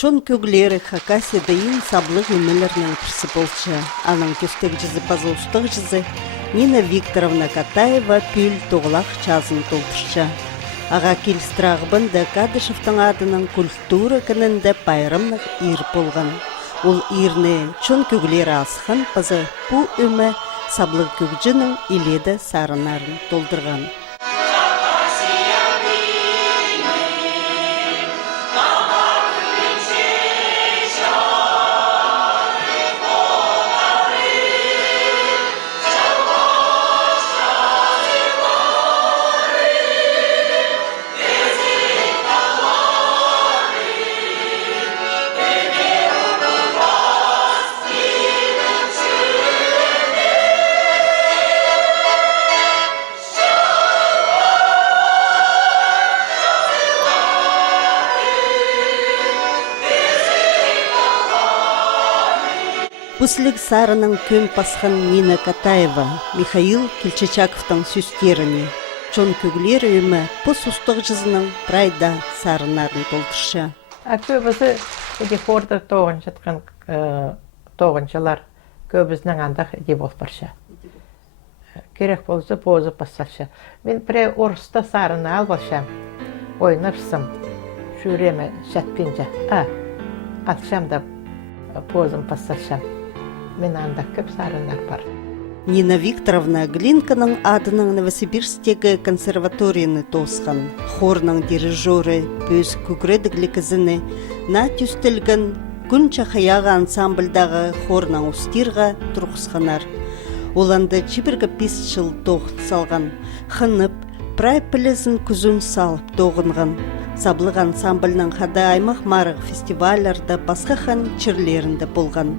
Чон көглері Хакасия дайын саблық өмелерінің пірсі болчы. Аның көстек жызы пазылыштық жызы Нина Викторовна Катаева пүл тоғылақ чазын толтырчы. Аға келістірағыбын да Кадышевтың адының культура кінінде пайрымнық ир болған. Ол ирні чон көглері асықын пазы бұ өмі саблық көкжінің иледі сарынарын толдырған. Пуслик сарының көн пасқан Нина Катаева, Михаил Келчачаковтың сөстеріне. Чон көглер өмі пұс ұстық жызының прайда сарынарын толтыршы. Көбісі хорды тоғыншылар көбісінің андақ деп олпаршы. Керек болсы позы пассалшы. Мен пірі орыста сарыны албалшам, ойнарсым, шүреме шәтпенже. Атшам да позым пассалшам. Мен андақ көп сарынар бар. Нина Викторовна Глинканың адының Новосибирстегі консерваторияны тосқан. Хорның дирижоры бөз күгредіглі кізіні на түстілгін күнча хаяға ансамбльдағы хорның ұстирға тұрғысқанар. Оланды чибіргі 5 жыл тоғыт салған. Хынып, прай пілізін күзін салып тоғынған. Саблық ансамбльның хада аймақ марық фестивалярда басқа хан чірлерінде болған.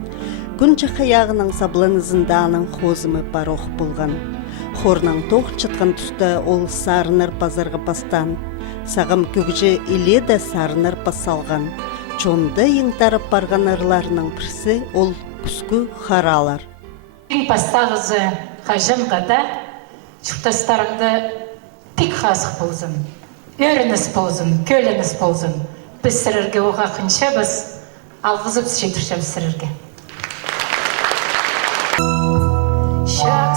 Күнчі қаяғының сабланызында аның қозымы бароқ болған. Хорның тоқ чытқан тұста ол сарынар пазарға пастан. Сағым көкжі иледі сарынар пасалған. Чонды еңтарып барған ырларының бірсі ол күскі харалар. Пастағызы қажым қада, чүктастарыңды пик қасық болзын. Өрініс болзын, көлініс болзын. Біз сірірге оға қынша біз алғызып жетіршем сірірге. Ай,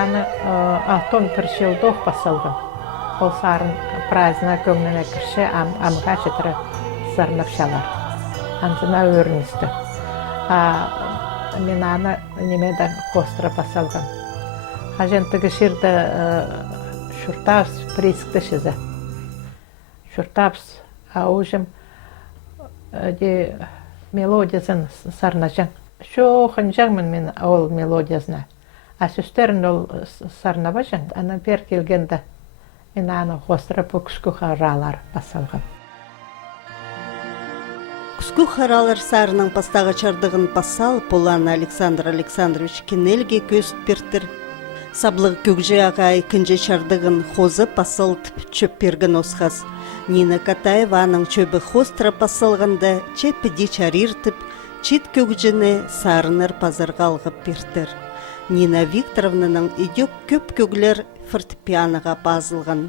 аны алтон тыршылдох басылган. Ол сарын праздна көңнене кірше амға шетірі сарнапшалар. Антына өріністі. Мен аны немеді қостыра басылган. Хажентігі шерді шұртавс прискті шізі. Шұртавс аужым мелодиясын сарнажан. Шо ханжаңмын мен ол мелодиясына. Сөстерін ол сарнабажан. Аны пер келгенде мен аны қостыра бүкіскі қаралар басылған. Күскі қаралар сарының пастағы чардығын пасал Полан Александр Александрович Кенелге көз бердір. Саблығы көкже ағай күнже чардығын хозы пасыл чөп берген осқаз. Нина Катаеваның чөбі хостыра пасылғанда чепіде чариртіп, чет көкжені сарыныр пазарға алғып бердір. Нина Викторовнаның идек көп көглер фортепианоға базылған.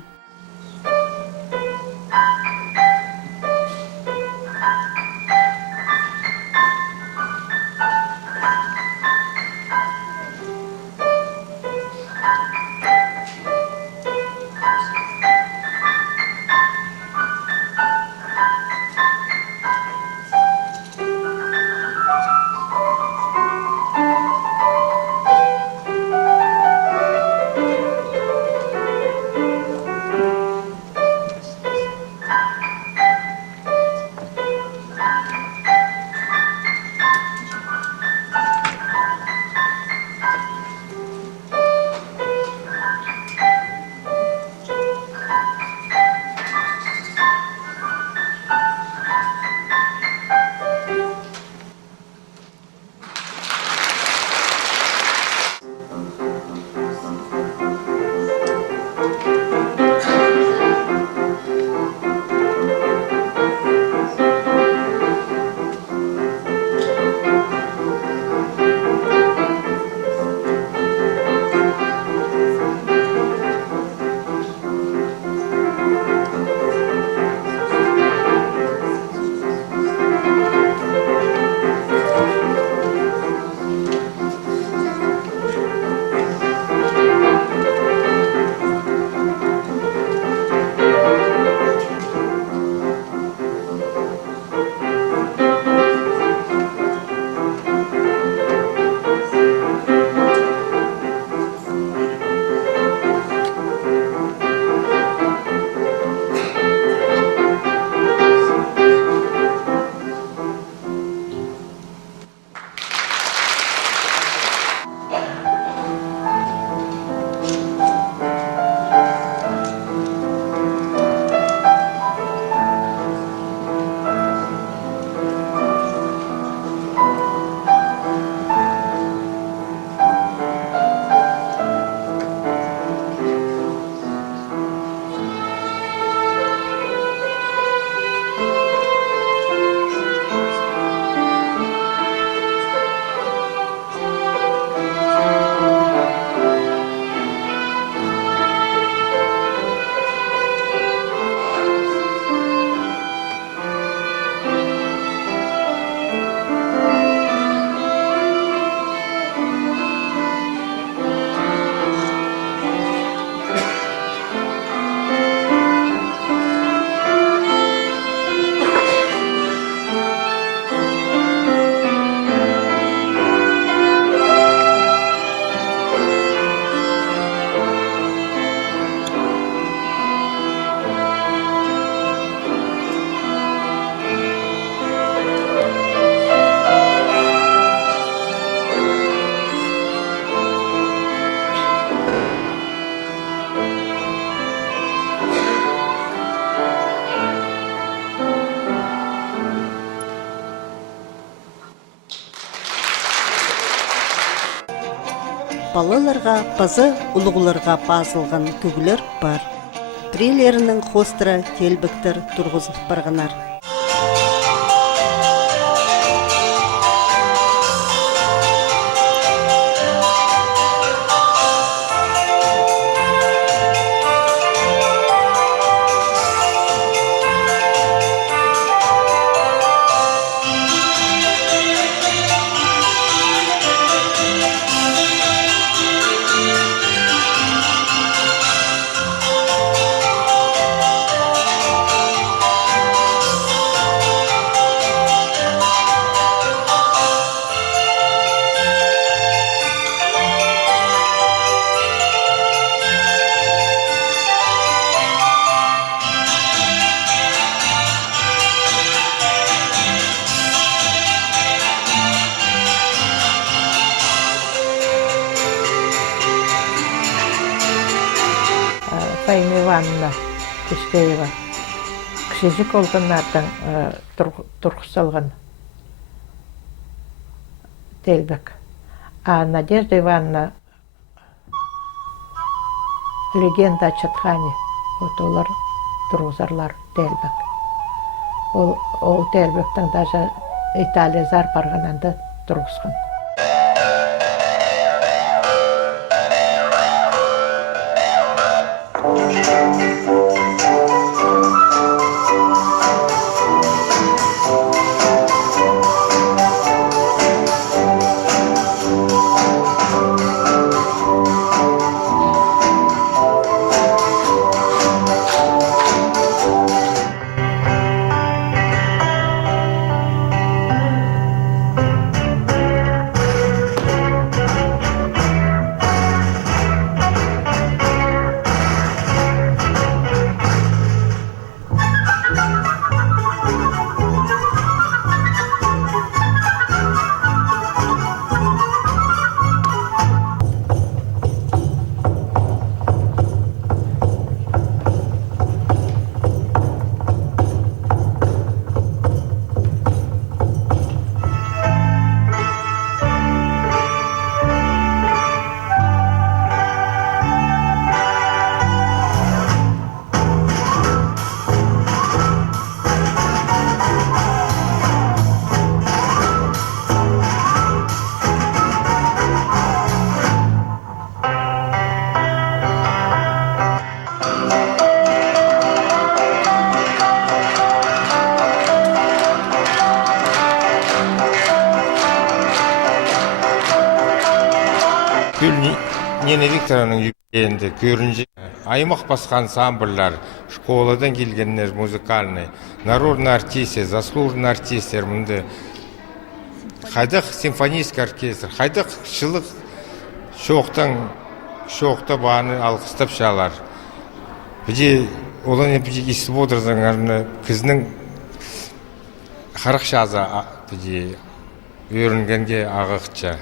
Балаларға пазы ұлығыларға пазылған күгілер бар. Трелерінің хостыра телбіктір тұрғызып барғанар. Фаима Ивановна Кишкеева. Кішежік олғынлардың тұрқысалған телбек. А Надежда Ивановна легенда о Чатхане. Вот олар тұрғызарлар телбек. Ол телбектің даже Италия зар барғананда тұрғысқан. Нина Викторовнаның үйінде көрінже аймақ басқан ансамбльлар, школадан келгендер музыкальный, народный артистер, заслуженный артистер, мұнды қайдақ симфонийский оркестр, қайдақ шылық шоқта баны алқыстап шалар. Біде олан біде естіп отырсаңарны кізінің қарақшазы біде өрінгенге ағықча.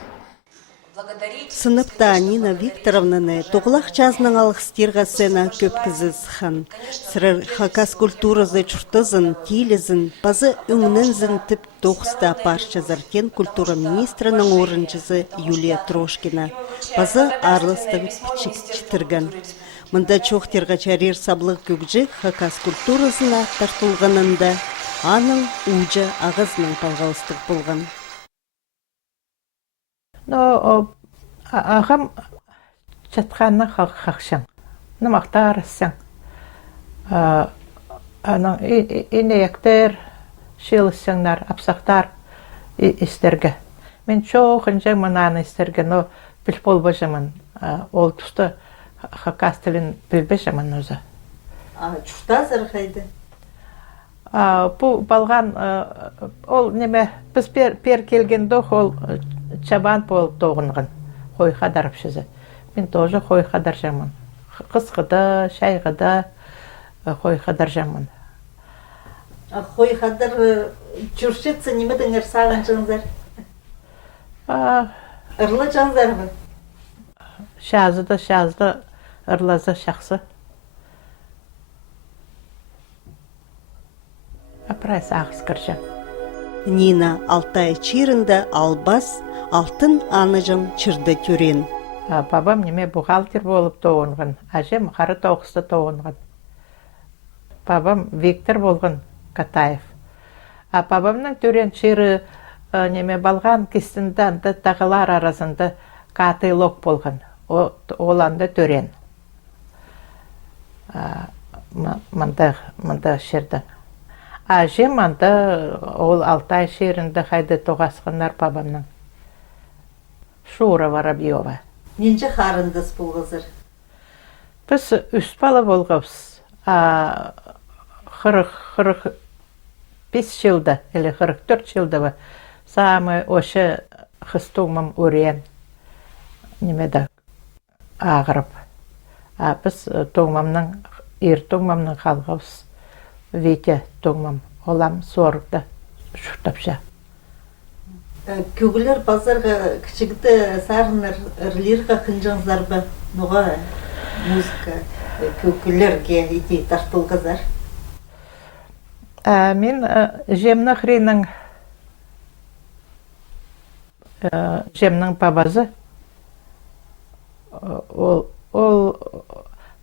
Сыныпта Нина Викторовнаны тоғылақ жазның алғыстырға сена көп кізізхан. Сырыр хакас культуразы чұртызын, тилізін, базы үңнінзін тіп тоқыста паршазаркен культура министрінің орынчызы Юлия Трошкина. Базы арлыстығы пічік чітірген. Мұнда чоқтырға чарер саблық көкжі хакас культуразына тартылғанында аның ұжы ағызының палғалыстық болған. Но ағам Чатханны қақшаң, нымақтар әссәң. Инеяктер, шеліссәңнар, апсақтар істерге. Мен чоғын жәң мұнаны істерге, но біл болба жамын. Ол тұсты хакас тілін білбе жамын өзі. Чұрта зырғайды? Бұл балған, ол неме, біз пер келген доқ, ол чабан болып тоғынған, қой қадарып шызы. Мен тоже қой қадар жамын. Қысқыда, шайғыда қой қадар жамын. Қой қадар жүршетсі немедің ұрсағын жаңзар? Ұрлы жаңзар ба? Шазды, ұрлазы шақсы. Апрайсы ақыс кірші. Нина Алтай чирында албас, алтын аныжым чырды түрен. Бабам неме бухгалтер болып тоғынған, әжем қары тоғысты тоғынған. Бабам Виктор болған Катаев. Бабамның түрен чиры неме балған кестінді тағылар арасында катылық болған. Оланды түрен. Мында шерді. Әжем анда ол Алтай шерінде қайды тоғасқандар бабамның. Шура Воробьева. Ненже қарындыз болғызыр? Біз үш бала болғабыз. 45 жылда, или 44 жылда ба. Самы ошы қыстуғмам өрен. Немеді ағырып. Біз тоғмамның, ер тоғмамның қалғабыз. Витя тоғмам. Олам сорықта шұртапша. Көгілер базарға кішігіті сарыныр үрлерға қынжаңыздар ба? Ноға музыка? Күкілерге идей тартылғызар. Мен жемні хренің пабазы. Ол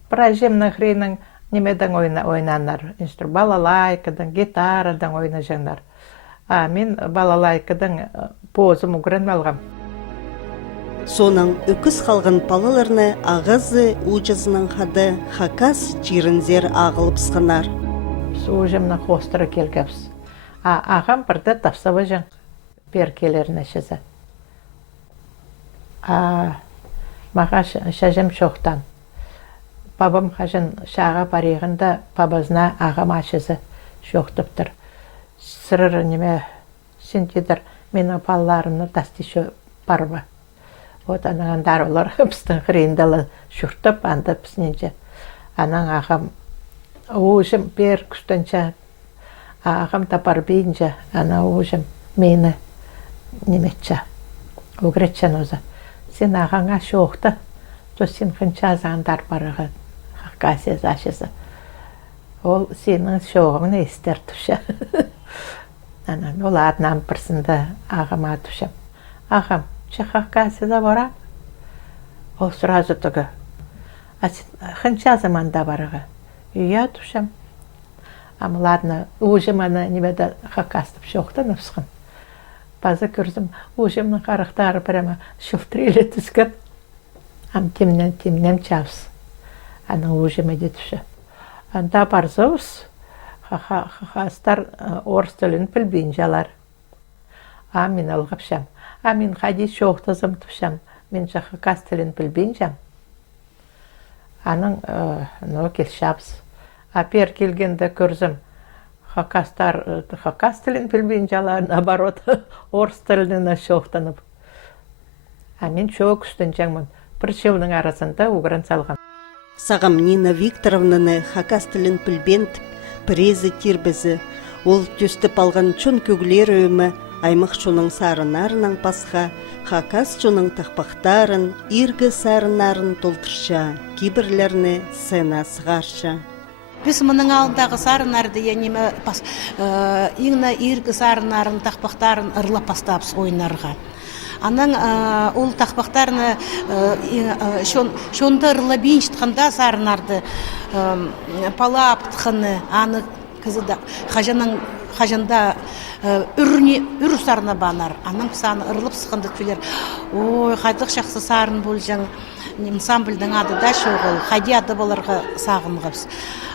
пра жемні хренің немеден ойнанар. Балалайкадан, гитарадан ойнажанар. Мен балалайкадан позым ұғырын алғам. Сонан өкіс қалған палыларны ағызы ұжызының қады хакас жирінзер ағылып сқанар. Ұжымның қостыры келгепс. Ағам бірді тапсабы жан бер келеріне шызы. Маға шажым шоқтан. Бабам қажын шаға бариғында бабазына ағам ашызы шоқтыптыр. Сырыр неме сентедір мені балаларымны тастишы барбы. Вот анан дарылар пістің хрендалы шүртіп, анда пісненче. Анан ағам ұжым бер күстенче, ағам тапар бейінче, ана ұжым мені неметче, өгретчен өзі. Сен ағаңа шоқты, то сен қынча заңдар барығы қақасез ашызы. Ол сенің шоғыңны естер түші. Анан ол адынан бірсінді ағама түшім. Ағам, Чехакасыда бара, ол сразу тұғы. Хынча заманда барығы. Үйя тұшым. Ладно, ұжыманы немеді хакастып шоқты nøпсқын. Базы көрзім, ұжымның қарықтары прямо шылтрелі түскіп. Темнем чавс. Аның ұжымы де түші. Анда барзауыз, хакастар орыс тілін пілбейін жалар. Мен алғапшам. Мен қади шоқтызым түшім. Мен жақы қас тілін білбейін жам. Аның кел шапс. Апер келгенде көрзім. Хакас тілін білбейін жалар, наоборот, орыс тілінен шоқтанып. Мен шоқ үстін жаңмын. Бір жылдың арасында ұғырын салғам. Сағам Нина Викторовнаны хакас тілін білбент, презі тирбізі. Ол түстіп алған чон көгілер өйімі, аймақ чоның сарынарынан пасха, хакас чоның тақпақтарын, иргі сарынарын толтырша, кибірлеріне сена сығарша. Біз мұның алдындағы сарынарды, еңі иргі сарынарын, тақпақтарын ұрлап бастапыз ойнарға. Аның ол тақпақтарыны шонды ұрла бейін шытқанда сарынарды пала аптықыны, аны кізіді қажанда үр сарына банар. Аның саны ұрылып сықынды түлер. Ой, қайдық шақсы сарын бол жаң ансамбльдің ады да шоғыл, қайди ады боларға сағын ғапс.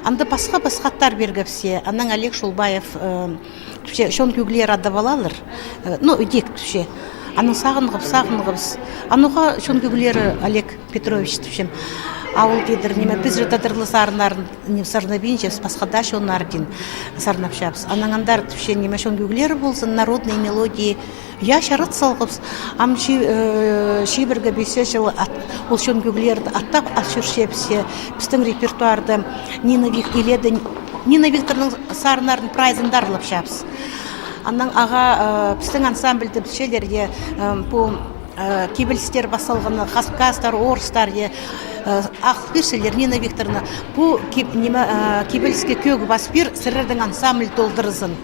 Анда басқаттар бергіпсе, аның Олег Шулбаев шон көгілер ады балалыр, үдек түше. Аның сағын ғапс. Ануға шон көгілері Олег Петрович түшем. Ауыл дедір, біз жытадырлы сарынарын сарына бейінше, басқада шонардың сарынапшапс. Анаңандар түпше шон көгілері болсын, народные мелодии. Я шарат салғыпс. Ам шибіргі бесе жыл ол шон көгілерді аттап ашыршепсе, біздің репертуарды Нина Викторның сарынарын прайзындарылып шапс. Анның аға біздің ансамбльді бішелерге кебелістер басалғаны, хасқастар, орыстар, ақпиршілер Нина Викторовна, бұл кебеліске көгі баспир сірірдің ансамбль толдырызын.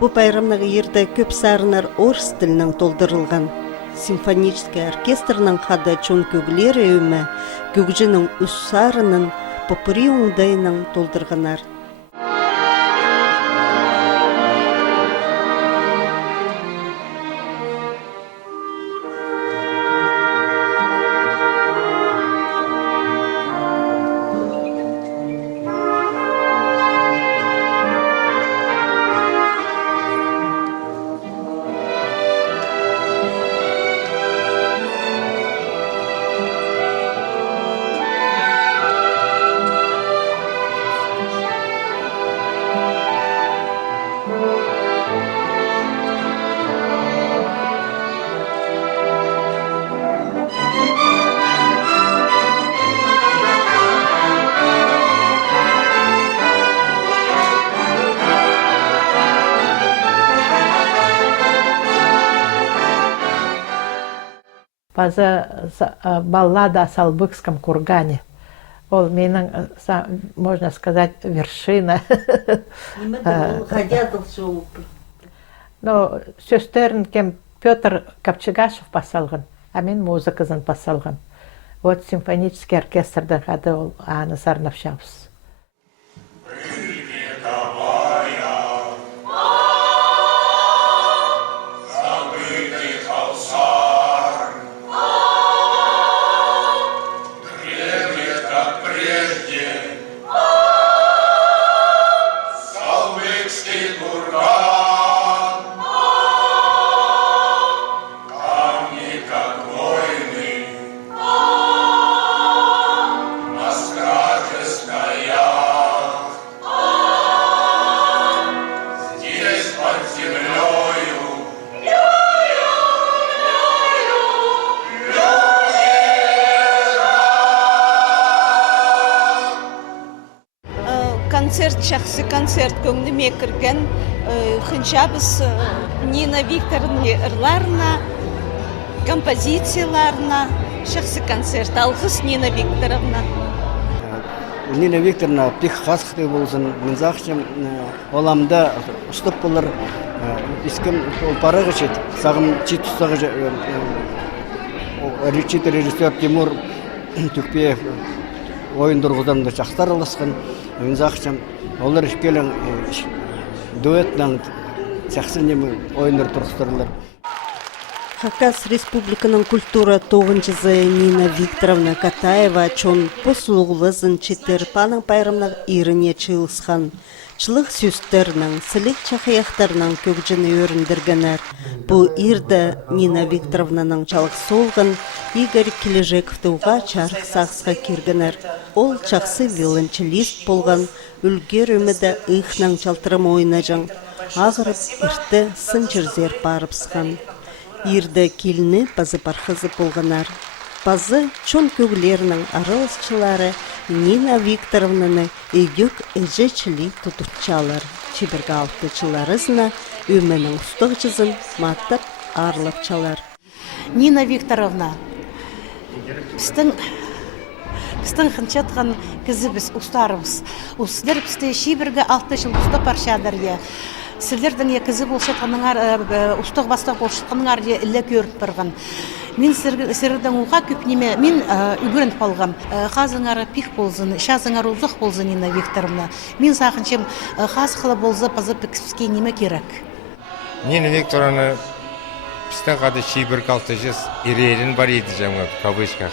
Бұл байрамнағы ерді көп сарынар орыс тілінің толдырылған. Симфонический оркестрінің қады чон көгілер өйімі, көгжінің үс сарының попыри оңдайының толдырғанар. База баллада о Салбыкском кургане. Ол менің, можно сказать, вершина. Но сөстерін кем Петр Капчыгашев басалған, а мен музыкасын басалған. Вот симфонический оркестрді қады ол аны сарнапшабыз. Концерт, жақсы концерт көңіліме кірген. Хыншабыз Нина Викторовна ырларына, композицияларына, жақсы концерт. Алғыс Нина Викторовна. Нина Викторовна пик қасқы болсын, мен зақшым оламда ұстып болыр, искім парығы жет, сағым читустағы режиссер Тимур Түкпеев ойын тұрғыдан да жақсар алысқан. Мен зақшым олар ішкелің дуэтнан жақсы немі ойындар тұрғыстырылар. Хакас Республиканың культура тоғынчызы Нина Викторовна Катаева чон послуғылызын четтер паның пайрымнақ иріне чылысқан. Чылық сөстерінің, сілік чақияқтарының көкжіні өріндіргенер. Бұл ирді Нина Викторовнаның чалық солғын Игорь Кележековты уға чарық сақсқа кергенер. Ол чақсы виолончелист болған, үлгер өміді ұйқнан чалтырым ойнажың. Ағырып, ирті сынчырзер барыпсқан. Ирді келіні базы барқызы болғанар. Базы чон көглерінің арылысчылары Нина Викторовнаны үйгік әжечілі тұтырчалар. Чебіргі алтычыларызына өмінің ұстық жызын маттап арлапчалар. Нина Викторовна, біздің қынчатқан кізі біз ұстарымыз. Сіздер бізді шебіргі 6 жыл ұста паршадар е. Сіздердің кізі болшатқаныңар, ұстық бастық болшатқаныңар е ілі көріп бірген. Мен сіздердің ұға көпнеме, мен үгірін қалғам. Қазыңары пик болзын, шазыңары ұзық болзын, Нина Викторовна. Мен сақыншым қаз қылы болзы пазы пікіске неме керек. Нина Викторовна біздің қады шейбір қалты жыз ирелін бар еді жаңа кавычках.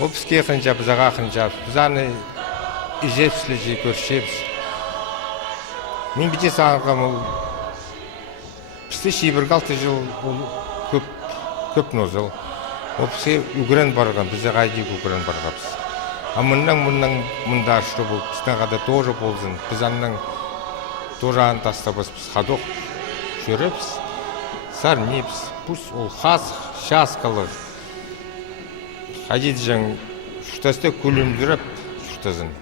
Ол бізге қынжап, bizға қынжап, біз аны ижепсілі көршепсіз. Мен біте сағырғам ол бізде шейбір қалты жыл көп нозыл. Ол бізге үгірін барған, бізде ғайдек үгірін барғапыз. А мұнның мұнда ашты бұл, біздің қада тоже болзын. Біз анның тоже антастабыз, біз қадоқ жүріпіз, сарнепіз, пусть ол қас, шасқалық. Қадеді жаң, шүтасты көлім жүріп, шүтазын.